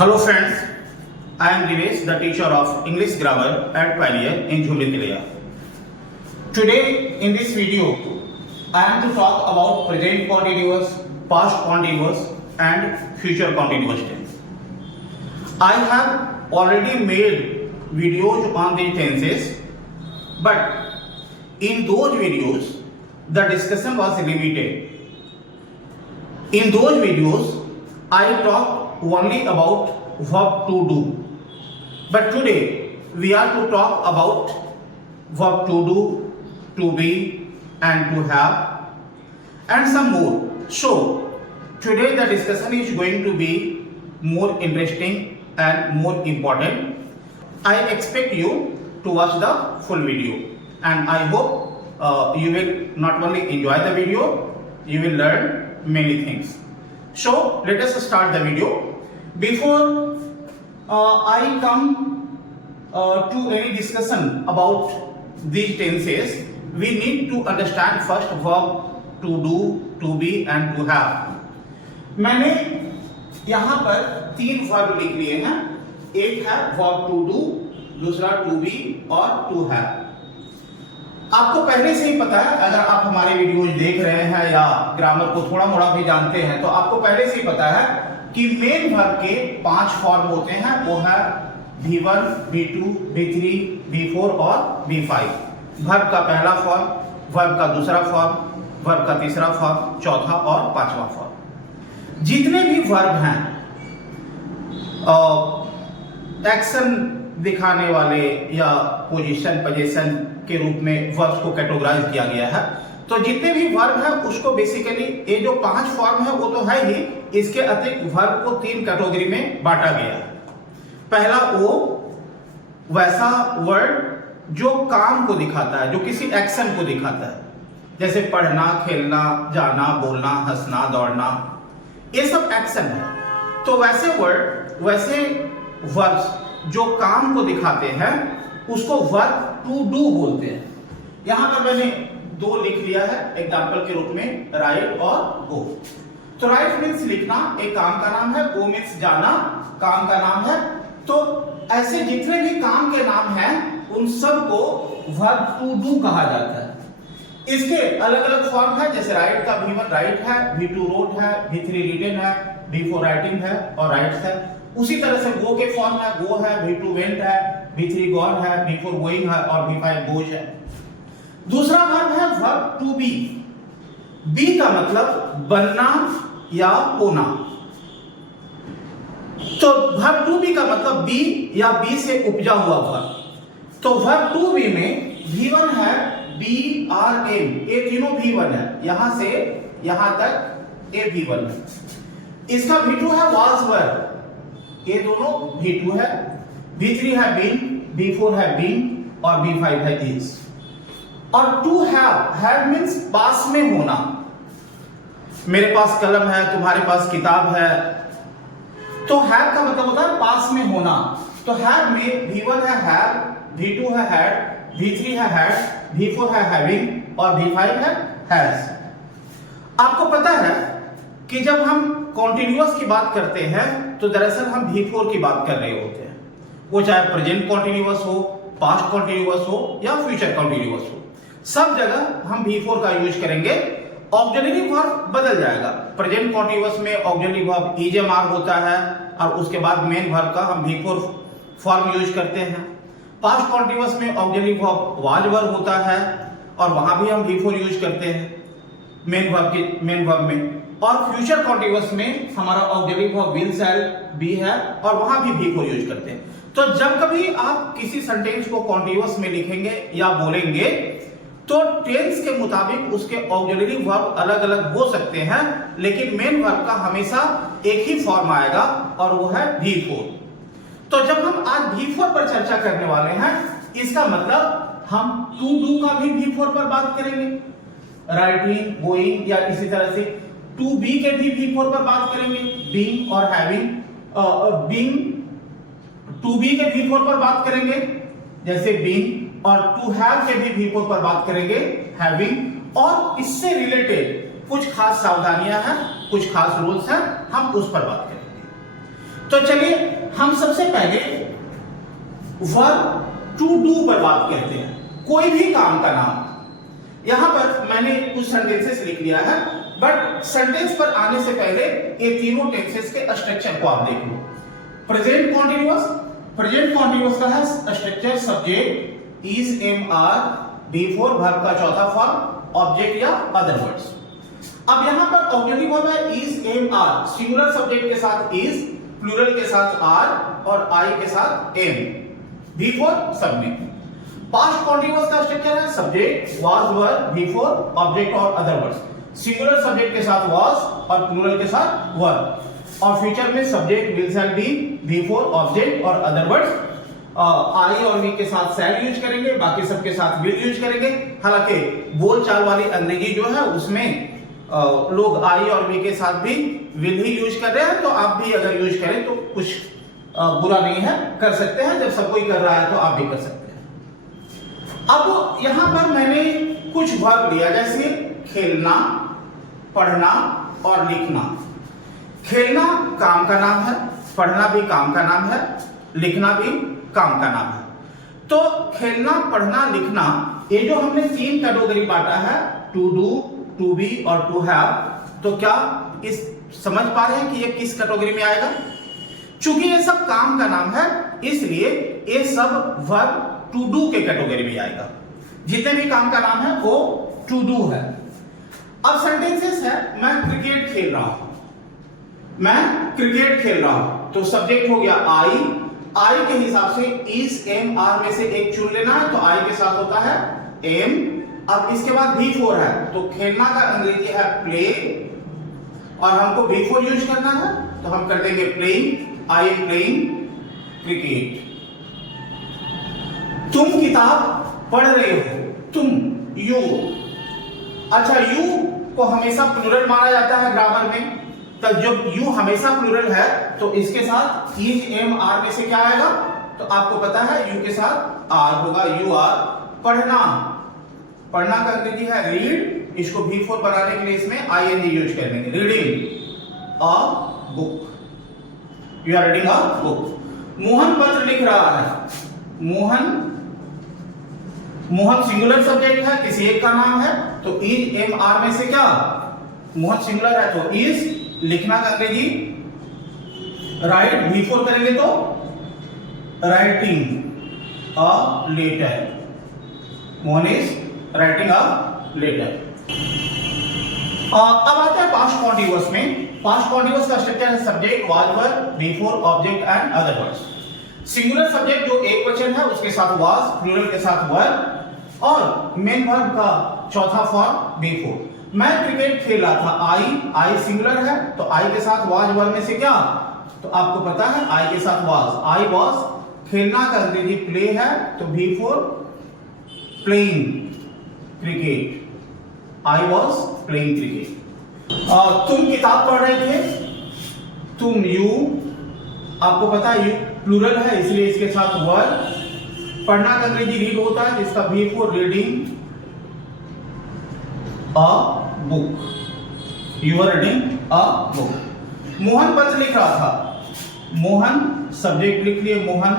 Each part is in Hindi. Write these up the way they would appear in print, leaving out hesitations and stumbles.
Hello friends, I am Divesh, the teacher of English grammar at Pioneer in Jhumli. Today in this video, I am to talk about present continuous, past continuous and future continuous tense. I have already made videos on the tenses, but in those videos, the discussion was limited. In those videos, I talk only about verb to do. But today, we are to talk about verb to do, to be, and to have, and some more. So, today the discussion is going to be more interesting and more important. I expect you to watch the full video, and I hope you will not only enjoy the video, you will learn many things. So let us start the video. Before I come to any discussion about these tenses, we need to understand first verb to do, to be and to have. मैंने यहाँ पर तीन वर्ब लिख लिए हैं. एक है verb to do, दूसरा to be और to have. आपको पहले से ही पता है, अगर आप हमारे वीडियोज देख रहे हैं या ग्रामर को थोड़ा मोड़ा भी जानते हैं, तो आपको पहले से ही पता है कि मेन वर्ब के 5 फॉर्म होते हैं. वो है V1, V2, V3, V4 और V5. वर्ब का पहला फॉर्म, वर्ब का दूसरा फॉर्म, वर्ब का तीसरा फॉर्म, चौथा और पांचवा फॉर्म. जितने भी वर्ब हैं एक्शन दिखाने वाले या पोजीशन के रूप में वर्ब्स को कैटेगराइज किया गया है. तो जितने भी वर्ब हैं उसको बेसिकली ये जो 5 फॉर्म है वो तो है ही, इसके अतिरिक्त वर्ब को 3 कैटेगरी में बांटा गया है. पहला वो वैसा वर्ड जो काम को दिखाता है, जो किसी एक्शन को दिखाता है, जैसे पढ़ना, खेलना, जाना, बोलना, हंसना, दौड़ना, ये सब एक्शन है. तो वैसे वर्ड, वैसे वर्ब्स जो काम को दिखाते हैं उसको वर्ब टू डू बोलते हैं. यहां पर मैंने 2 लिख लिया है एग्जांपल के रूप में, राइट और गो. तो राइट मीन्स लिखना, एक काम का नाम है. गो मीन्स जाना, काम का नाम है. तो ऐसे जितने भी काम के नाम हैं उन सब को वर्ब टू डू कहा जाता है. इसके अलग अलग फॉर्म है, जैसे राइट का V1 राइट है, V2 रोट है, V3 रिटन है, V4 राइटिंग है और राइट्स है. उसी तरह से गो के फॉर्म है, गो है, V2 वेंट है, V3 गॉन है, V4 गोइंग है और V5 गोज है. दूसरा वर्ब है वर्ब टू बी. बी का मतलब बनना या होना. तो वर्ब टू बी का मतलब बी या बी से उपजा हुआ वर्ब. तो वर्ब टू बी में V1 है, BRM, ये तीनों V1 है. यहां से यहां तक ये V1 है. इसका V2 है was were, ये दोनों V2 है. V3 है been, V4 है been और V5 है is. और to have means पास में होना. मेरे पास कलम है, तुम्हारे पास किताब है. तो have का मतलब होता है पास में होना. तो have में V1 है have, V2 है had, V3 है had, V4 है having और V5 है has. आपको पता है कि जब हम कॉन्टिन्यूअस की बात करते हैं तो दरअसल हम V4 की बात कर रहे होते हैं. वो चाहे प्रेजेंट कॉन्टिन्यूअस हो, पास्ट कॉन्टिन्यूअस हो या फ्यूचर कॉन्टिन्यूअस हो, सब जगह हम V4 का यूज करेंगे. ऑक्सिलरी वर्ब बदल जाएगा. प्रेजेंट कॉन्टिन्यूअस में ऑक्सिलरी वर्ब EJMR होता है और उसके बाद मेन वर्ब का हम V4 फॉर्म यूज करते हैं. पास्ट कॉन्टिन्यूअस में ऑक्सिलरी वर्ब वाज वर्ब होता है और वहां भी हम V4 यूज करते हैं मेन वर्ब में. और फ्यूचर कॉन्टिन्यूअस में हमारा auxiliary verb will, shall, be है और वहां भी V4 यूज करते हैं. तो जब कभी आप किसी सेंटेंस को कॉन्टिन्यूअस में लिखेंगे या बोलेंगे तो टेंस के मुताबिक उसके ऑक्सिलरी वर्ब अलग अलग हो सकते हैं, लेकिन मेन वर्ब का हमेशा एक ही फॉर्म आएगा और वो है V4. तो जब हम आज V4 पर चर्चा करने वाले हैं, इसका मतलब हम टू डू का भी V4 पर बात करेंगे, राइटिंग, गोइंग या इसी तरह से टू बी के भी V4 पर बात करेंगे, बीइंग और हैविंग. बीइंग टू बी के V4 पर बात करेंगे जैसे बीइंग, और टू हैव के भी V4 पर बात करेंगे हैविंग. और इससे रिलेटेड कुछ खास सावधानियां हैं, कुछ खास रूल्स हैं, हम उस पर बात करेंगे. तो चलिए हम सबसे पहले वर्ब टू डू पर बात करते हैं। कोई भी काम का नाम, यहां पर मैंने कुछ सेंटेंसेस लिख लिया है, बट सेंटेंस पर आने से पहले ये तीनों टेंसेस के स्ट्रक्चर को आप देख लो। प्रेजेंट कॉन्टिन्यूअस, प्रेजेंट कॉन्टिन्यूअस का है structure subject is am are before verb का चौथा फॉर्म ऑब्जेक्ट या अदर वर्ड्स। अब यहां पर ऑब्जेक्टिव वर्ब है is am are, singular subject के साथ इज, प्लूरल के साथ आर और आई के साथ एम, बिफोर सब में। पास्ट कॉन्टिन्यूअस का स्ट्रक्चर है subject was were before object और अदर वर्ड्स, सिंगुलर सब्जेक्ट के साथ वाज और प्लूरल के साथ वर, और फ्यूचर में subject will shall B before object और अदर वर्ड्स। आई और वी के साथ शैल यूज करेंगे, बाकी सबके साथ विल यूज करेंगे। हालांकि बोलचाल वाली अंग्रेजी जो है उसमें लोग आई और वी के साथ भी विल ही यूज कर रहे हैं, तो आप भी अगर यूज करें तो कुछ बुरा नहीं है, कर सकते हैं। जब सब कोई कर रहा है तो आप भी कर सकते हैं। अब यहां पर मैंने कुछ वर्ब लिया, जैसे खेलना, पढ़ना और लिखना। खेलना काम का नाम है, पढ़ना भी काम का नाम है, लिखना भी काम का नाम है। तो खेलना, पढ़ना, लिखना, ये जो हमने तीन कैटेगरी बांटा है, टू डू, टू बी और टू हैव, तो क्या इस समझ पा रहे हैं कि ये किस कैटेगरी में आएगा? चूंकि ये सब काम का नाम है, इसलिए ये सब वर्ब टू डू के कैटेगरी में आएगा। जितने भी काम का नाम है वो टू डू है। अब सेंटेंसेस है, मैं क्रिकेट खेल रहा हूं, मैं क्रिकेट खेल रहा हूं, तो सब्जेक्ट हो गया आई, आई के हिसाब से इज एम आर में से एक चुन लेना है, तो आई के साथ होता है एम। अब इसके बाद B4 है, तो खेलना का अंग्रेजी है प्ले, और हमको B4 यूज करना है, तो हम कर देंगे playing, I am playing cricket. तुम किताब पढ़ रहे हो, तुम, यू। अच्छा, यू को हमेशा प्लूरल माना जाता है ग्रामर में, तो जब यू हमेशा प्लूरल है तो इसके साथ इज एम आर में से क्या आएगा? तो आपको पता है यू के साथ आर होगा, यू आर। पढ़ना, पढ़ना का अंग्रेजी है रीड, इसको B4 बनाने के लिए इसमें ING यूज करेंगे, reading a book, you are reading a book. Mohan पत्र लिख रहा है, मोहन, मोहन सिंगुलर सब्जेक्ट है, किसी एक का नाम है, तो इज एम आर में से क्या? मोहन सिंगुलर है तो इज, लिखना का अंग्रेजी राइट, B4 करेंगे तो writing a letter, Mohan is writing a letter. अब आते हैं पास्ट कॉन्टिन्यूअस में। पास्ट कॉन्टिन्यूअस का स्ट्रक्चर है subject was were before object and other words. Singular subject जो एक वचन है उसके साथ वाज, प्लूरल के साथ वर, और मेन वर्ब का चौथा फॉर्म B4। मैं क्रिकेट खेल रहा था, आई सिंगुलर है, तो आई के साथ वाज वर्ब में से क्या? तो आपको पता है आई के साथ वाज, आई वाज। खेलना का अंग्रेजी प्ले है, तो B4 playing cricket, I was playing cricket. तुम किताब पढ़ रहे थे, तुम, यू, आपको पता है यू प्लूरल है इसलिए इसके साथ वर्ब। पढ़ना का अंग्रेजी रीड होता है, जिसका B4 reading a book, you are reading a book. Mohan पत्र लिख रहा था, मोहन सब्जेक्ट लिख लिए मोहन।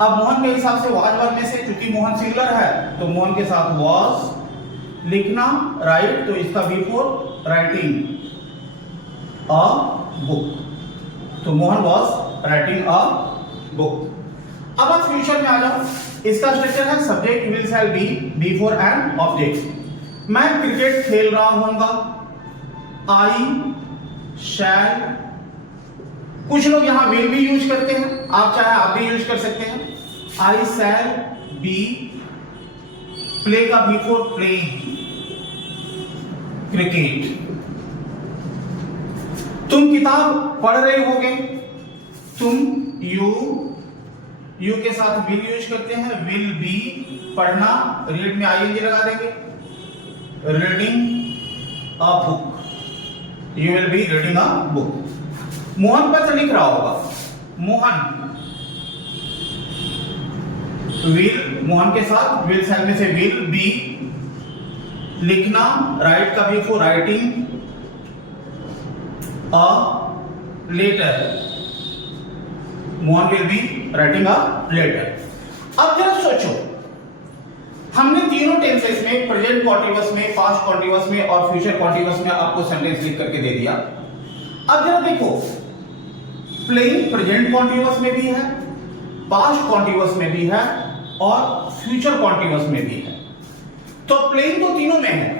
अब मोहन के हिसाब से वाज वर्ब में से, चूंकि मोहन सिंगुलर है तो मोहन के साथ वाज। लिखना राइट, तो इसका B4 राइटिंग अ बुक, तो Mohan was writing a book. अब आप फ्यूचर में आ जाओ। इसका स्ट्रक्चर है subject will shall B B4 and object. मैं क्रिकेट खेल रहा हूंगा, आई शैल। कुछ लोग यहां विल भी यूज करते हैं, आप चाहे आप भी यूज कर सकते हैं। आई शैल बी, प्ले का B4 प्लेइंग क्रिकेट। तुम किताब पढ़ रहे होगे, तुम, यू के साथ विल यूज करते हैं, विल बी। पढ़ना, रीड में ING लगा देंगे, reading a book, you will be reading a book. Mohan पत्र लिख रहा होगा, मोहन विल, मोहन के साथ विल शैल में से विल बी। लिखना राइट का B4 writing a letter, Mohan will be writing a letter. अब जरा सोचो, हमने तीनों टेंसेस में, प्रेजेंट कॉन्टिन्यूअस में, पास्ट कॉन्टिन्यूअस में और फ्यूचर कॉन्टिन्यूअस में आपको सेंटेंस लिख करके दे दिया। अब जरा देखो, प्लेइंग प्रेजेंट कॉन्टिन्यूअस में भी है, पास्ट कॉन्टिन्यूअस में भी है और फ्यूचर कॉन्टिन्यूअस में भी है। तो प्लेइंग तो तीनों में है,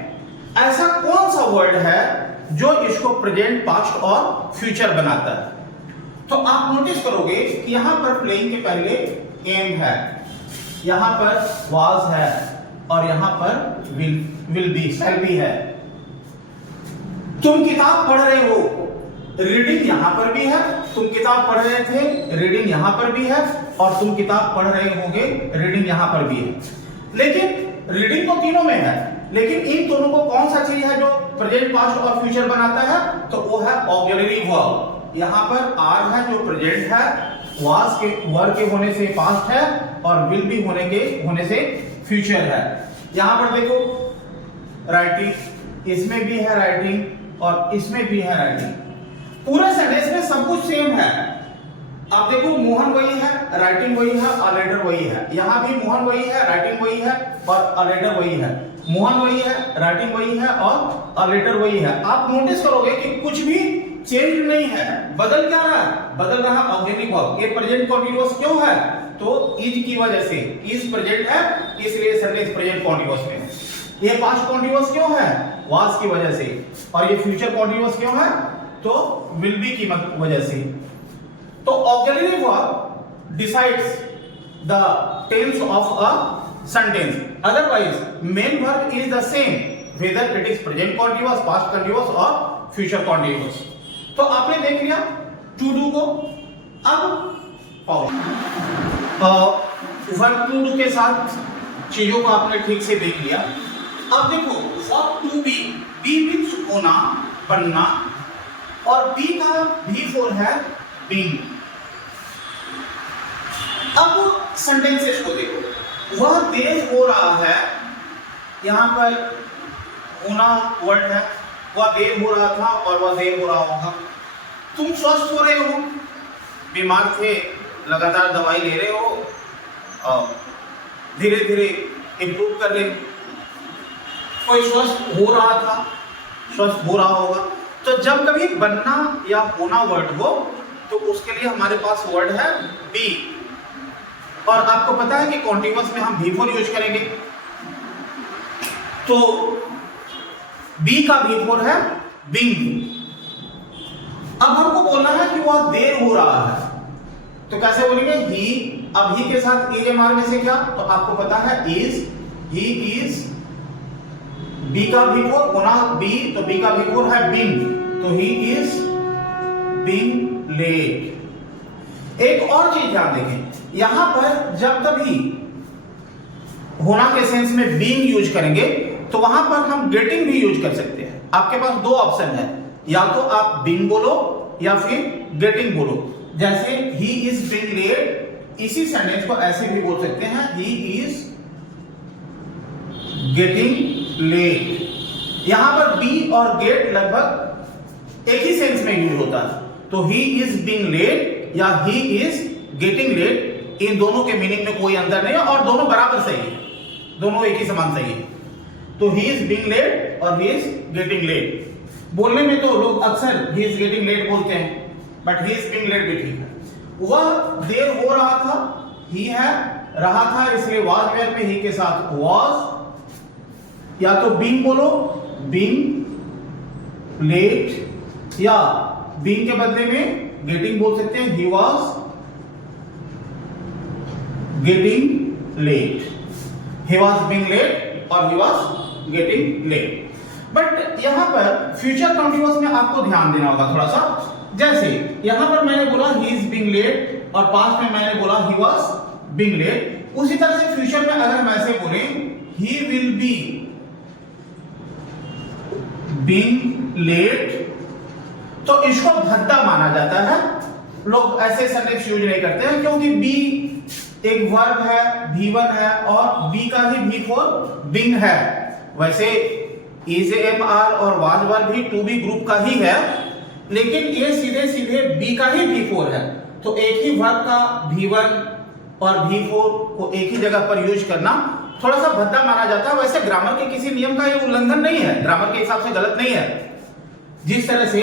ऐसा कौन सा वर्ड है जो इसको प्रेजेंट, पास्ट और फ्यूचर बनाता है? तो आप नोटिस करोगे कि यहां पर प्लेइंग के पहले एम है, यहां पर वाज है और यहां पर विल बी, शैल बी है। तुम किताब पढ़ रहे हो, रीडिंग यहां पर भी है, तुम किताब पढ़ रहे थे, रीडिंग यहां पर भी है और तुम किताब पढ़ रहे होगे, रीडिंग यहां पर भी है। लेकिन रीडिंग तो तीनों में है, लेकिन इन दोनों को कौन सा चीज है जो प्रेजेंट, पास्ट और फ्यूचर बनाता है? तो वो है ऑक्सिलरी वर्ब। यहां पर आर है जो प्रेजेंट है, वाज के वर्ब के होने से पास्ट है और विल बी होने से फ्यूचर है। यहां पर देखो राइटिंग, इसमें भी है राइटिंग और इसमें भी है राइटिंग। पूरे सेंटेंस में सब कुछ सेम है। आप देखो, मोहन वही है, राइटिंग वही है और लेटर वही है। यहां भी मोहन वही है, राइटिंग वही है और लेटर वही है। मोहन वही है, राइटिंग वही है और लेटर वही है। आप नोटिस करोगे कि कुछ भी चेंज नहीं है। बदल क्या रहा है? बदल रहा ऑक्सिलरी वर्ब। ये प्रेजेंट कॉन्टिन्यूअस क्यों है? तो इज की वजह से, इज प्रेजेंट है इसलिए सेंटेंस प्रेजेंट कॉन्टिन्यूअस में है। ये पास्ट कॉन्टिन्यूअस क्यों है? वाज की वजह से। और ये फ्यूचर कॉन्टिन्यूअस क्यों है? तो विल बी की वजह से। तो auxiliary verb decides the tense of a sentence, otherwise main verb is the same whether it is present continuous, past continuous और फ्यूचर कॉन्टिन्यूअस। तो आपने देख लिया टू डू को। अब वर्ब टू डू के साथ चीजों को आपने ठीक से देख लिया। अब देखो verb to be, be means होना, बनना, और बी का भी फॉर है बीइंग। अब सेंटेंसेस को देखो, वह देर हो रहा है, यहां पर होना वर्ड है, वह देर हो रहा था और वह देर हो रहा होगा। तुम स्वस्थ हो रहे हो, बीमार थे, लगातार दवाई ले रहे हो और धीरे धीरे इंप्रूव कर रहे हो। कोई स्वस्थ हो रहा था, स्वस्थ हो रहा होगा। तो जब कभी बनना या होना वर्ड हो तो उसके लिए हमारे पास वर्ड है बी। और आपको पता है कि कॉन्टिन्यूअस में हम भी फोर यूज करेंगे। तो बी का भी फोर है बीइंग। अब हमको बोलना है कि वह देर हो रहा है, तो कैसे बोलेंगे? ही। अब ही के साथ ए मारने से क्या? तो आपको पता है इज, ही इज। बी का भी फोर होना बी, तो बी का भी फोर है बीइंग, तो ही इज बीइंग लेट। एक और चीज ध्यान देखें, यहां पर जब कभी होना के सेंस में बीइंग यूज करेंगे तो वहां पर हम गेटिंग भी यूज कर सकते हैं। आपके पास दो ऑप्शन है, या तो आप बीइंग बोलो या फिर गेटिंग बोलो। जैसे ही इज बीइंग लेट, इसी सेंटेंस को ऐसे भी बोल सकते हैं, ही इज गेटिंग लेट। यहां पर बी और गेट लगभग एक ही सेंस में यूज होता है। तो ही इज बीइंग लेट या ही इज गेटिंग लेट, इन दोनों के मीनिंग में कोई अंतर नहीं है और दोनों बराबर सही है, दोनों एक ही समान सही है। तो ही इज बीइंग लेट और ही इज गेटिंग लेट। बोलने में तो लोग अक्सर ही इज गेटिंग लेट बोलते हैं, but he is being late भी ठीक है। वह देर हो रहा था, ही है रहा था, इसलिए वाज वेयर में ही के साथ वाज। या तो बीइंग बोलो, बीइंग लेट, या बीइंग के बदले में गेटिंग बोल सकते हैं, he was getting late. He was being late और he was getting late. But यहां पर फ्यूचर कॉन्टिन्यूअस में आपको ध्यान देना होगा थोड़ा सा। जैसे यहां पर मैंने बोला ही इज बीइंग लेट और पास्ट में मैंने बोला ही वाज बीइंग लेट, उसी तरह से फ्यूचर में अगर हम ऐसे बोले he will be being late, तो इसको भद्दा माना जाता है। लोग ऐसे सेंटेंस यूज नहीं करते हैं क्योंकि बी एक वर्ब है, V1 है और बी का ही भी फॉर बीइंग है। वैसे इज एम आर और वाज वर्ब भी टू बी ग्रुप का ही है, लेकिन ये सीधे सीधे बी का ही भी फोर है। तो एक ही वर्ब का V1 और V4 को एक ही जगह पर यूज करना थोड़ा सा भद्दा माना जाता है। वैसे ग्रामर के किसी नियम का ये उल्लंघन नहीं है, ग्रामर के हिसाब से गलत नहीं है। जिस तरह से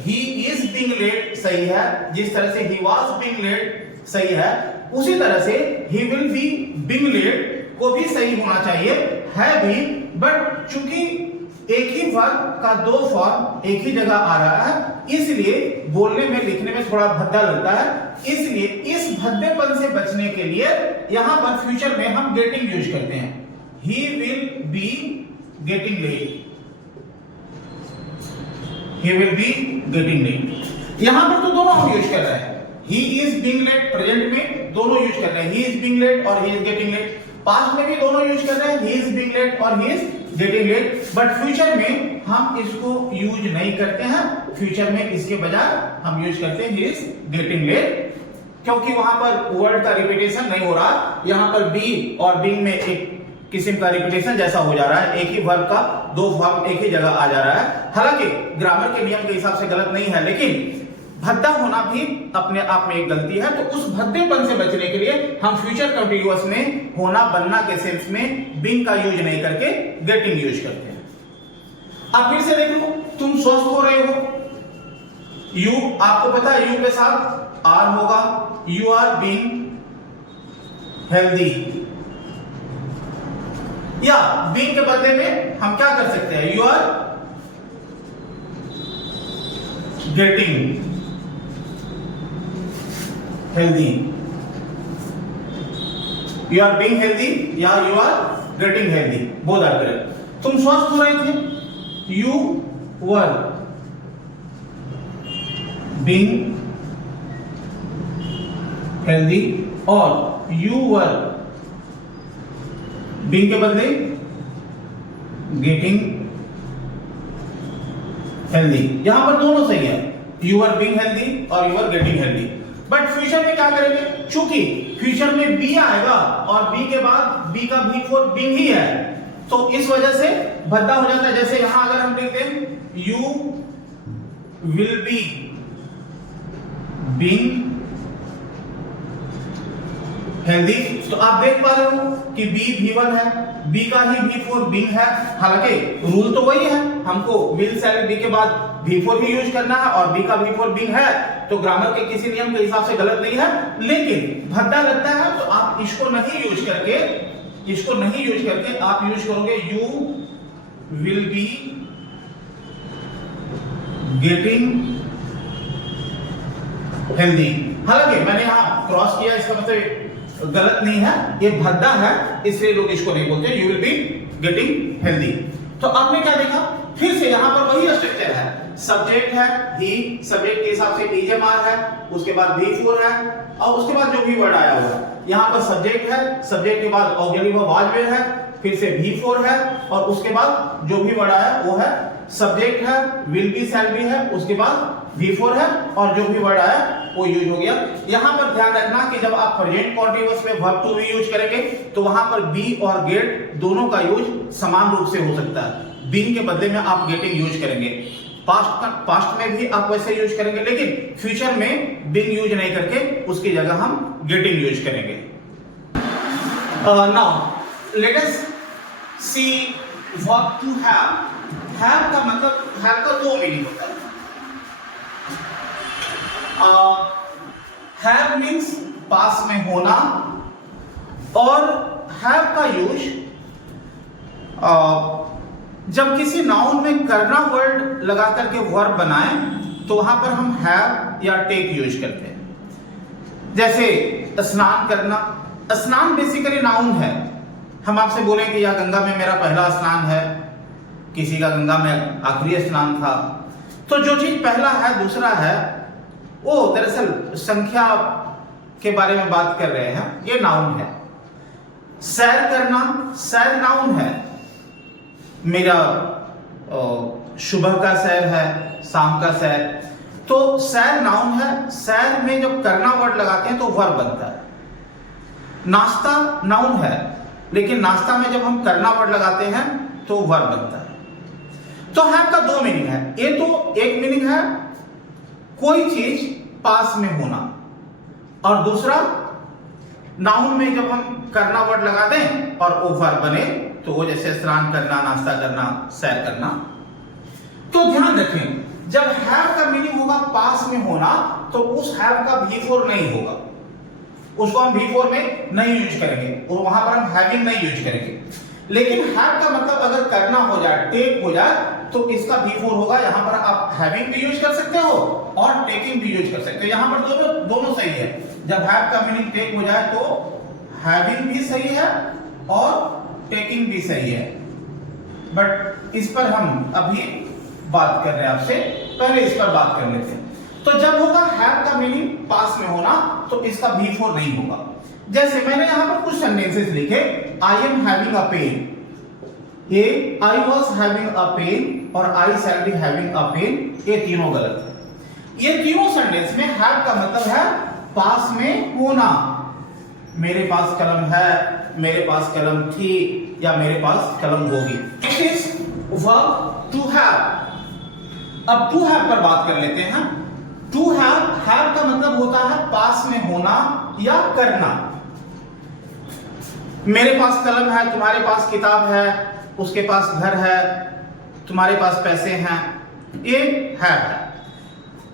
he is being late सही है, जिस तरह से he was being late सही है, उसी तरह से he will be being late को भी सही होना चाहिए, है भी। बट चूंकि एक ही वर्ब का दो फॉर्म एक ही जगह आ रहा है, इसलिए बोलने में लिखने में थोड़ा भद्दा लगता है। इसलिए इस भद्देपन से बचने के लिए यहां पर फ्यूचर में हम गेटिंग यूज करते हैं। He will be getting late, he will be getting late. यहां पर तो दोनों हम यूज कर रहे हैं। ही इज बीइंग लेट प्रेजेंट में दोनों यूज कर रहे हैं, ही इज बीइंग लेट और ही इज गेटिंग लेट। पास्ट में भी दोनों यूज कर रहे हैं, ही इज बीइंग लेट और he is getting late. But future में हम इसको यूज नहीं करते हैं, फ्यूचर में इसके बजाय हम यूज करते हैं ही इज गेटिंग लेट, क्योंकि वहां पर वर्ड का रिपीटेशन नहीं हो रहा। यहां पर बी और बीइंग में एक किस्म का रिपीटेशन जैसा हो जा रहा है, एक ही वर्ब का दो फॉर्म एक ही जगह आ जा रहा है। हालांकि ग्रामर के नियम के हिसाब से गलत नहीं है, लेकिन भद्दा होना भी अपने आप में एक गलती है। तो उस भद्देपन से बचने के लिए हम फ्यूचर कंटीन्यूअस में होना बनना के सेंस में बीइंग का यूज नहीं करके गेटिंग यूज करते हैं। अब फिर से देख लो, तुम स्वस्थ हो रहे हो, यू, आपको पता है यू के साथ आर होगा, यू आर बीइंग हेल्दी, या बीइंग के बदले में हम क्या कर सकते हैं, you are getting healthy, you are being healthy या you are getting healthy, both are correct. तुम स्वस्थ हो रहे थे, यू वर बीइंग हेल्दी, और यू वर बीइंग के बदले गेटिंग हेल्दी। यहां पर दोनों सही है, यू आर बीइंग हेल्दी और you are getting healthy. But future में क्या करेंगे, चूंकि फ्यूचर में बी आएगा और बी के बाद बी का V4 बीइंग ही है, तो इस वजह से भद्दा हो जाता है। जैसे यहां अगर हम लिखते हैं you will be being healthy, तो आप देख पा रहे हो कि बी V1 है, बी का ही V4 बीइंग है। हालांकि रूल तो वही है, हमको विल शैल बी के बाद V4 भी यूज करना है और बी का V4 बीइंग है, तो ग्रामर के किसी नियम के हिसाब से गलत नहीं है। लेकिन भद्दा लगता है तो आप इसको नहीं यूज करके आप यूज करोगे you will be getting healthy. हालांकि मैंने यहां क्रॉस किया, इसका मतलब गलत नहीं है, ये भद्दा है, इसलिए लोग इसको नहीं बोलते, you will be getting healthy. तो आपने क्या देखा, फिर से यहां पर वही स्ट्रक्चर है, सब्जेक्ट है ही, सब्जेक्ट के हिसाब से इजमार है, उसके बाद V4 है, और उसके बाद जो भी वर्ड आया हुआ है। यहां पर सब्जेक्ट है, सब्जेक्ट के बाद ऑक्सिलरी वर्ब वाज वेयर है, फिर से V4 है, और उसके बाद जो भी वर्ड आया वो है सब्जेक्ट है, विल बी शैल बी है, उसके बाद V4 है, और जो भी वर्ड आया वो यूज हो गया। यहां पर ध्यान रखना कि जब आप प्रेजेंट कॉन्टिन्यूअस में वर्ब टू बी यूज करेंगे तो वहां पर बी और गेट दोनों का यूज समान रूप से हो सकता है। बीइंग के बदले में आप गेटिंग यूज करेंगे, पास्ट में भी आप वैसे यूज करेंगे, लेकिन फ्यूचर में बीइंग यूज नहीं करके उसकी जगह हम गेटिंग यूज करेंगे। Now let us see verb to have. Have का मतलब, हैव का दो मीनिंग होता है। हैव मीन्स पास में होना, और हैव का यूज जब किसी नाउन में करना वर्ड लगा करके वर्ब बनाए तो वहां पर हम हैव या टेक यूज करते हैं। जैसे स्नान करना, स्नान बेसिकली नाउन है। हम आपसे बोले कि यह गंगा में मेरा पहला स्नान है, किसी का गंगा में आखिरी स्नान था, तो जो चीज पहला है दूसरा है वो दरअसल संख्या के बारे में बात कर रहे हैं, ये नाउन है। सैर करना, सैर नाउन है, मेरा सुबह का सैर है, शाम का सैर, तो सैर नाउन है। सैर में जब करना वर्ड लगाते हैं तो वर्ब बनता है। नाश्ता नाउन है, लेकिन नाश्ता में जब हम करना वर्ड लगाते हैं तो वर्ब बनता है। तो हैव का दो मीनिंग है। ये तो एक मीनिंग है कोई चीज पास में होना, और दूसरा नाउन में जब हम करना वर्ड लगा दें और वो वर्ब बने तो वो जैसे स्नान करना, नाश्ता करना, सैर करना। तो ध्यान रखें, जब हैव का मीनिंग होगा पास में होना तो उस हैव का V4 नहीं होगा, उसको हम V4 में नहीं यूज करेंगे और वहां पर हम हैविंग नहीं यूज करेंगे। लेकिन हैव का मतलब अगर करना हो जाए, टेक हो जाए, तो इसका V4 होगा। यहां पर आप हैविंग भी यूज कर सकते हो और टेकिंग भी यूज कर सकते हो, यहां पर दोनों सही है। जब हैव का मीनिंग टेक हो जाए तो हैविंग भी सही है और टेकिंग भी सही है, बट इस पर हम अभी बात कर रहे हैं आपसे, पहले इस पर बात कर लेते हैं। तो जब होगा हैव का मीनिंग पास में होना तो इसका V4 नहीं होगा। जैसे मैंने यहां पर कुछ सेंटेंसेस लिखे, I am having a pen, ये I was having a pen और I shall be having a pen, ये तीनों गलत है। ये तीनों सेंटेंस में हैव का मतलब है पास में होना। मेरे पास कलम है, मेरे पास कलम थी या मेरे पास कलम होगी। It is verb to have. अब टू हैव पर बात कर लेते हैं। टू हैव का मतलब होता है पास में होना या करना। मेरे पास कलम है, तुम्हारे पास किताब है, उसके पास घर है, तुम्हारे पास पैसे हैं, ये है।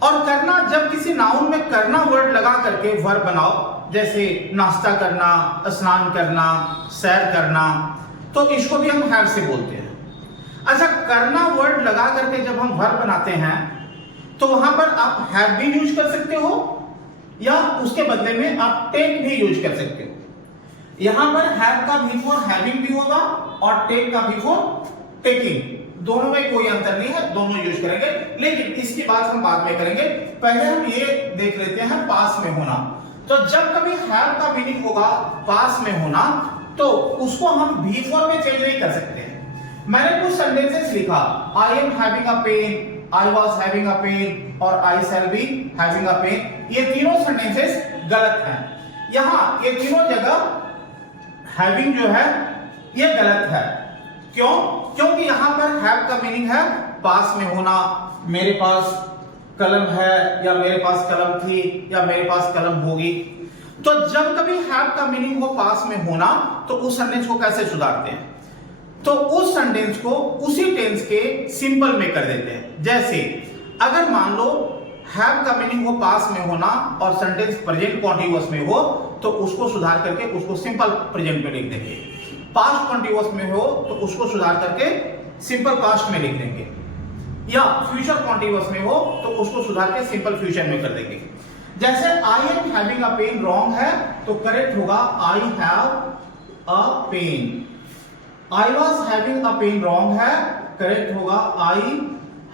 और करना, जब किसी नाउन में करना वर्ड लगा करके वर्ब बनाओ, जैसे नाश्ता करना, स्नान करना, सैर करना, तो इसको भी हम हैव से बोलते हैं। अच्छा, करना वर्ड लगा करके जब हम वर्ब बनाते हैं तो वहां पर आप हैव भी यूज कर सकते हो या उसके बदले में आप टेक भी यूज कर सकते हो। यहां पर हैव का V4 हैविंग भी होगा और टेक का V4 टेकिंग। दोनों में कोई अंतर नहीं है, दोनों यूज करेंगे, लेकिन इसकी बात हम बाद में करेंगे। पहले हम ये देख लेते हैं पास में होना। तो जब कभी हैव का मीनिंग होगा पास में होना तो उसको हम V4 में चेंज नहीं कर सकते हैं। मैंने कुछ सेंटेंसेस लिखा, I am having a pen, I was having a pen और I shall be having a pen. ये तीनों सेंटेंसेस गलत हैं। यहां ये तीनों जगह हैविंग जो है ये गलत है। क्यों? क्योंकि यहां पर हैव का मीनिंग है पास में होना। मेरे पास कलम है या मेरे पास कलम थी या मेरे पास कलम होगी। तो जब कभी हैव का मीनिंग हो पास में होना तो उस सेंटेंस को कैसे सुधारते हैं? तो उस सेंटेंस को उसी टेंस के सिंपल में कर देते हैं। जैसे अगर मान लो हैव का मीनिंग हो पास में होना और सेंटेंस प्रेजेंट कॉन्टिन्यूअस में हो तो उसको सुधार करके उसको सिंपल प्रेजेंट में लिख देंगे। पास्ट कॉन्टिन्यूअस में हो तो उसको सुधार करके सिंपल पास्ट में लिख देंगे, या फ्यूचर कॉन्टिन्यूअस में हो तो उसको सुधार के सिंपल फ्यूचर में कर देंगे। जैसे I am having a pen wrong है तो करेक्ट होगा I have a pen. I was having a pen wrong है, करेक्ट होगा आई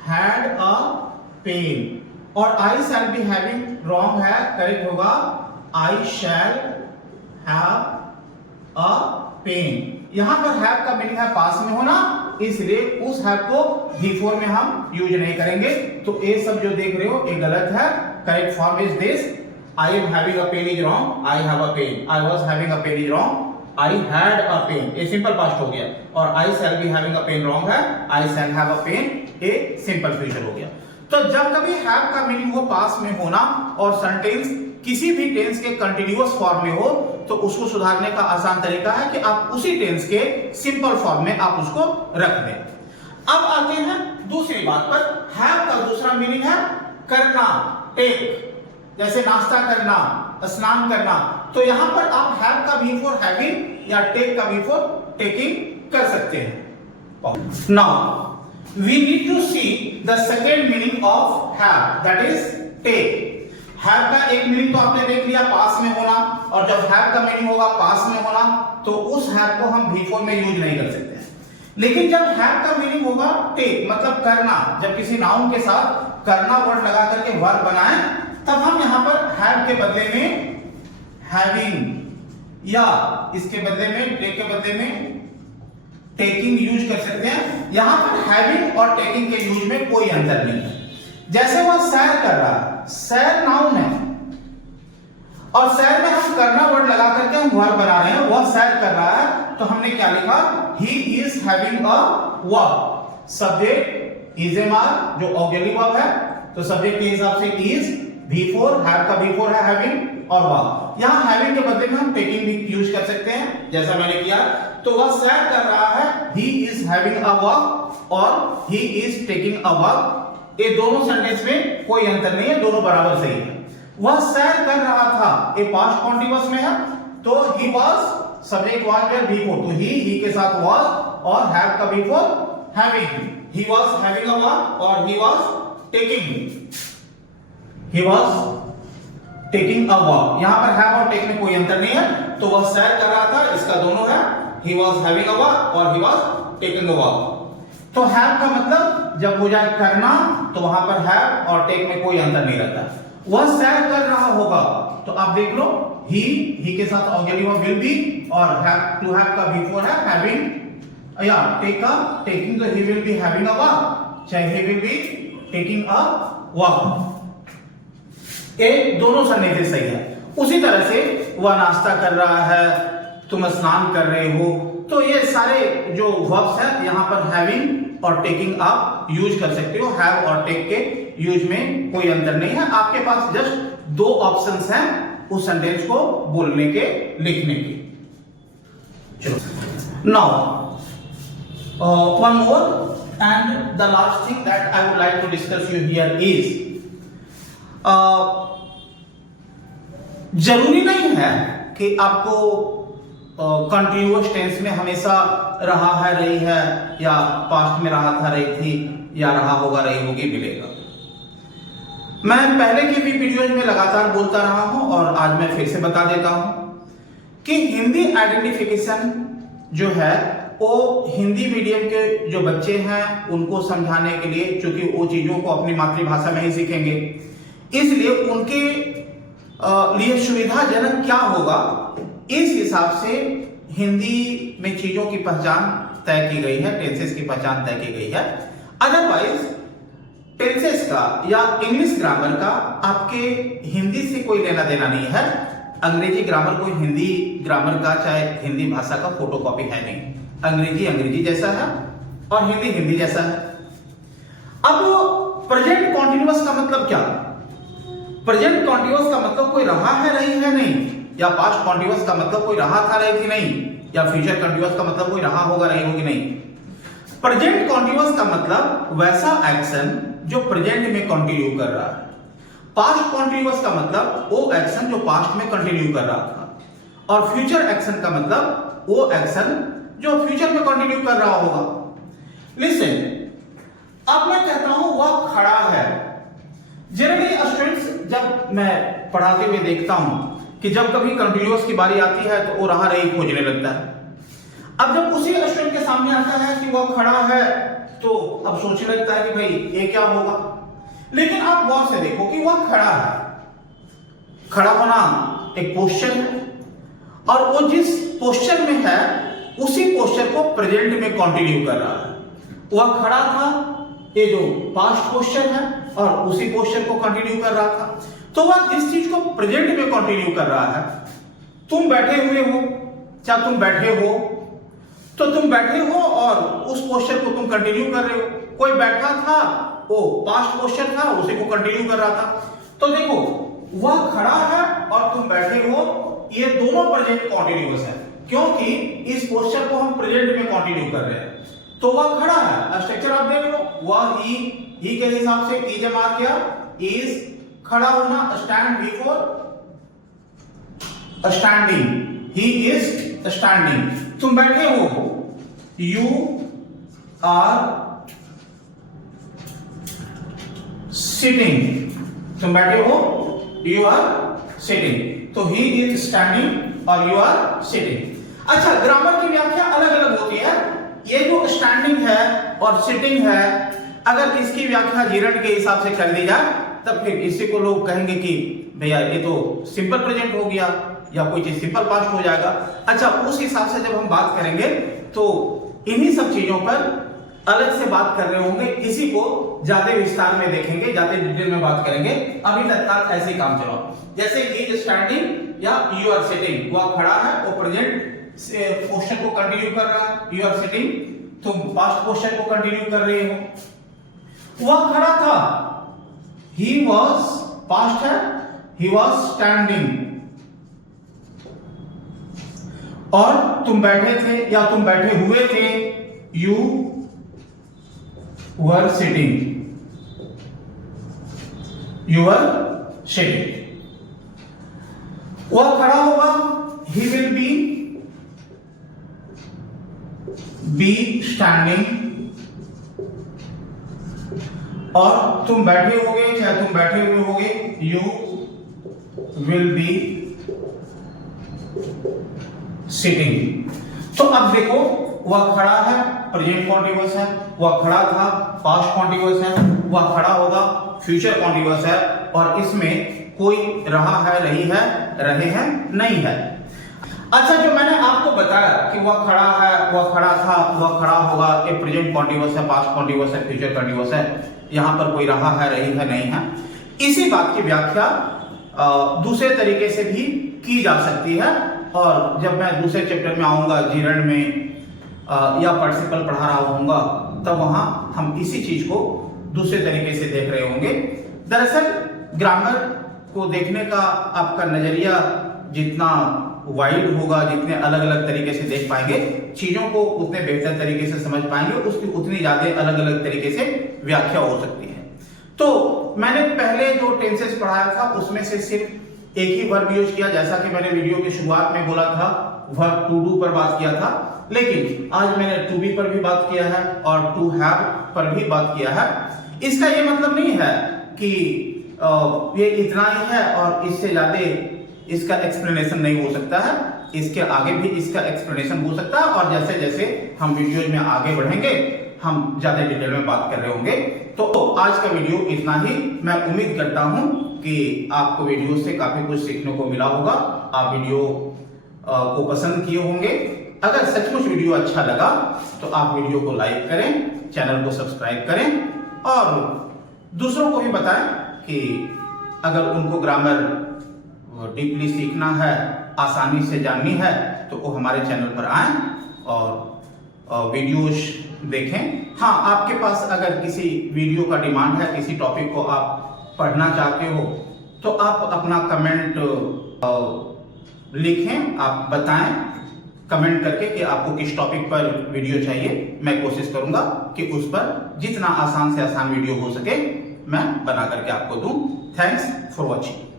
हैड अ पेन। और I shall be having wrong है, करेक्ट होगा I shall have a pen. यहां पर हैव का मीनिंग है पास में होना, इसलिए उस हैव को V4 में हम यूज नहीं करेंगे। तो ये सब जो देख रहे हो ये गलत है। Correct form is this, I am having a pen is wrong, I have a pen. I was having a pen is wrong, I had a pen, ये सिंपल पास्ट हो गया। और I shall be having a pen wrong है, I shall have a pen, ये सिंपल फ्यूचर हो गया। तो जब कभी हैव का मीनिंग हो पास में होना और सेंटेंस किसी भी टेंस के कंटिन्यूअस फॉर्म में हो तो उसको सुधारने का आसान तरीका है कि आप उसी टेंस के सिंपल फॉर्म में आप उसको रख दें। अब आते हैं दूसरी बात पर। हैव का दूसरा मीनिंग है करना, टेक। जैसे नाश्ता करना, स्नान करना, तो यहां पर आप हैव का V4 हैविंग या टेक का V4 टेकिंग कर सकते हैं। Now we need to see the second meaning of have, that is take। have का एक मीनिंग तो आपने देख लिया पास में होना, और जब have का मीनिंग होगा पास में होना तो उस have को हम V4 में यूज नहीं कर सकते हैं। लेकिन जब have का मीनिंग होगा take मतलब करना, जब किसी नाउन के साथ करना वर्ड लगा करके वर्ब बनाए तब हम यहां पर have के बदले में having या इसके बदले में take के बदले में टेकिंग यूज कर सकते हैं। यहां पर हैविंग और टेकिंग के यूज में कोई अंतर नहीं है। जैसे वह सैर कर रहा है, सैर नाउन है और सैर में हम करना वर्ड लगा करके हम वर्ब बना रहे हैं। वह सैर कर रहा है तो हमने क्या लिखा, he is having a walk. Subject is am are जो ऑक्सिलरी वर्ब है, तो सब्जेक्ट के हिसाब से इज, V4 हैव का V4 है हैविंग और वॉक। यहां हैविंग के बदले में हम टेकिंग भी यूज कर सकते हैं जैसा मैंने किया। तो वह सैर कर रहा है, he is having a walk और he is taking a walk। ये दोनों सेंटेंस में कोई अंतर नहीं है, दोनों बराबर सही है। वह सैर कर रहा था, ये पास्ट कॉन्टिन्यूअस में है, तो he was subject was where V4, तो he के साथ was और have का V4 having। he was having a walk और he was taking a walk। यहां पर have और take में कोई अंतर नहीं है, तो वह सैर कर रहा था, इसका दोनों है, he was having a walk और he was taking a walk। तो have का मतलब जब हो जाए करना तो वहां पर have और take में कोई अंतर नहीं रहता। वह सैर कर रहा होगा, तो आप देख लो he के साथ ऑक्सिलरी वर्ब will be और have to have का V4 है having या take का taking, तो he will be having a walk, चाहे he will be taking a walk। ये दोनों सेंटेंस सही है। उसी तरह से वह नाश्ता कर रहा है, तुम स्नान कर रहे हो, तो ये सारे जो वर्ब्स हैं यहां पर हैविंग और टेकिंग आप यूज कर सकते हो। हैव और टेक के यूज में कोई अंतर नहीं है। आपके पास जस्ट दो ऑप्शंस हैं उस सेंटेंस को बोलने के, लिखने के। चलो now one more and the last thing that I would like to discuss you here is, जरूरी नहीं है कि आपको कंटिन्यूअस टेंस में हमेशा रहा है, रही है, या पास्ट में रहा था, रही थी, या रहा होगा, रही होगी मिलेगा। मैं पहले की भी वीडियोज में लगातार बोलता रहा हूं और आज मैं फिर से बता देता हूं कि हिंदी आइडेंटिफिकेशन जो है वो हिंदी मीडियम के जो बच्चे हैं उनको समझाने के लिए, क्योंकि वो चीजों को अपनी मातृभाषा में ही सीखेंगे, इसलिए उनके लिए सुविधाजनक क्या होगा इस हिसाब से हिंदी में चीजों की पहचान तय की गई है, टेंसेस की पहचान तय की गई है। अदरवाइज टेंसेस का या इंग्लिश ग्रामर का आपके हिंदी से कोई लेना देना नहीं है। अंग्रेजी ग्रामर कोई हिंदी ग्रामर का, चाहे हिंदी भाषा का फोटोकॉपी है नहीं। अंग्रेजी अंग्रेजी जैसा है और हिंदी हिंदी जैसा है। अब प्रेजेंट कॉन्टिन्यूअस का मतलब क्या? प्रेजेंट कॉन्टिन्यूअस का मतलब कोई रहा है, रही है, नहीं, या पास्ट कॉन्टिन्यूअस का मतलब कोई रहा था, रही थी, नहीं, या फ्यूचर कॉन्टिन्यूअस का मतलब कोई रहा होगा, रही होगी, नहीं। प्रेजेंट कॉन्टिन्यूअस का मतलब वैसा एक्शन जो प्रेजेंट में कंटिन्यू कर रहा है। पास्ट कॉन्टिन्यूअस का मतलब वो एक्शन जो पास्ट में कंटिन्यू कर रहा था, और फ्यूचर एक्शन का मतलब वो एक्शन जो फ्यूचर में कंटिन्यू कर रहा होगा। लिसन, अब मैं कहता हूं वह खड़ा है। जनरली स्टूडेंट्स, जब मैं पढ़ाते हुए देखता हूं कि जब कभी कंटिन्यूअस की बारी आती है तो वो रहा रही खोजने लगता है। अब जब उसी स्टूडेंट के सामने आता है कि वह खड़ा है तो अब सोचने लगता है कि भाई ये क्या होगा। लेकिन आप गौर से देखो कि वह खड़ा है। खड़ा होना एक पोस्चर है और वो जिस पोस्चर में है उसी पोस्चर को प्रेजेंट में कंटिन्यू कर रहा है। वह खड़ा था, ये जो पास्ट पोस्चर है, और उसी पोस्चर को कंटिन्यू कर रहा था। तो वह जिस चीज को प्रेजेंट में कंटिन्यू कर रहा है, तुम बैठे हुए हो, क्या तुम बैठे हो, तो तुम बैठे हो और उस पोस्चर को तुम कंटिन्यू कर रहे हो। कोई बैठा था, वो पास्ट पोस्चर था, उसी को कंटिन्यू कर रहा था। तो देखो, वह खड़ा है और तुम बैठे हो, ये दोनों प्रेजेंट कॉन्टिन्यूअस है, क्योंकि इस पोस्चर को हम प्रेजेंट में कंटिन्यू कर रहे हैं। तो वह खड़ा है, स्ट्रक्चर आप देख लो, वह ही के हिसाब से ई जब मार किया, इज खड़ा होना, stand before standing, he is standing. तुम बैठे हो, यू आर सिटिंग। तुम बैठे हो, यू आर सिटिंग। तो ही इज स्टैंडिंग और यू आर सिटिंग। अच्छा, ग्रामर की व्याख्या अलग अलग होती है। ये जो स्टैंडिंग है और सिटिंग है, अगर इसकी व्याख्या जीरन के हिसाब से कर दी जाए तब फिर इसी को लोग कहेंगे कि भैया ये तो सिंपल प्रेजेंट हो गया या कोई चीज सिंपल पास्ट हो जाएगा। अच्छा, उस हिसाब से जब हम बात करेंगे तो इन्हीं सब चीजों पर अलग से बात कर रहे होंगे। इसी को ज्यादा विस्तार में देखेंगे, ज्यादा डिटेल में बात करेंगे। अभी तत्काल ऐसे ही काम चलाओ, जैसे ही स्टैंडिंग या यू आर सिटिंग, वह खड़ा है, वो प्रेजेंट पोस्चर को कंटिन्यू कर रहा है। यू आर सिटिंग, तुम पास्ट पोस्चर को कंटिन्यू कर रहे हो। वह खड़ा था, he was पास्ट है, ही वॉज स्टैंडिंग। और तुम बैठे थे या तुम बैठे हुए थे, you were sitting, you were sitting. वह खड़ा होगा, ही विल बी स्टैंडिंग। और तुम बैठे होगे, चाहे तुम बैठे हुए होगे, यू विल बी सिटिंग। तो अब देखो, वह खड़ा है, प्रेजेंट कॉन्टिन्यूअस है, वह खड़ा था, पास्ट कॉन्टिन्यूअस है, वह खड़ा होगा, फ्यूचर कॉन्टिन्यूअस है, और इसमें कोई रहा है, रही है, रहे हैं, नहीं है। अच्छा, जो मैंने आपको बताया कि वह खड़ा है, वह खड़ा था, वह खड़ा होगा, ये प्रेजेंट कॉन्टिन्यूअस है, पास्ट कॉन्टिन्यूअस है, फ्यूचर कॉन्टिन्यूअस है, यहां पर कोई रहा है, रही है, नहीं है। इसी बात की व्याख्या दूसरे तरीके से भी की जा सकती है, और जब मैं दूसरे चैप्टर में आऊंगा, जीरण में या पार्टिसिपल पढ़ा रहा होऊंगा, तब वहां हम इसी चीज को दूसरे तरीके से देख रहे होंगे। दरअसल ग्रामर को देखने का आपका नजरिया जितना वाइड होगा, जितने अलग अलग तरीके से देख पाएंगे चीजों को, उतने बेहतर तरीके से समझ पाएंगे, उसकी उतनी ज्यादा अलग अलग तरीके से व्याख्या हो सकती है। तो मैंने पहले जो टेंसेस पढ़ाया था उसमें से सिर्फ एक ही वर्ब यूज किया, जैसा कि मैंने वीडियो की शुरुआत में बोला था, वर्ब टू डू पर बात किया था। लेकिन आज मैंने टू बी पर भी बात किया है और टू हैव पर भी बात किया है। इसका ये मतलब नहीं है कि ये इतना ही है और इससे ज्यादा इसका एक्सप्लेनेशन नहीं हो सकता है, इसके आगे भी इसका एक्सप्लेनेशन हो सकता है, और जैसे जैसे हम वीडियोज में आगे बढ़ेंगे हम ज्यादा डिटेल में बात कर रहे होंगे। तो आज का वीडियो इतना ही। मैं उम्मीद करता हूं कि आपको वीडियो से काफी कुछ सीखने को मिला होगा, आप वीडियो को पसंद किए होंगे। अगर सचमुच वीडियो अच्छा लगा तो आप वीडियो को लाइक करें, चैनल को सब्सक्राइब करें, और दूसरों को भी बताएं कि अगर उनको ग्रामर डीपली सीखना है, आसानी से जाननी है, तो वो हमारे चैनल पर आएं और वीडियोस देखें। हाँ, आपके पास अगर किसी वीडियो का डिमांड है, किसी टॉपिक को आप पढ़ना चाहते हो, तो आप अपना कमेंट लिखें, आप बताएं कमेंट करके कि आपको किस टॉपिक पर वीडियो चाहिए। मैं कोशिश करूंगा कि उस पर जितना आसान से आसान वीडियो हो सके मैं बना करके आपको दूं। Thanks for watching.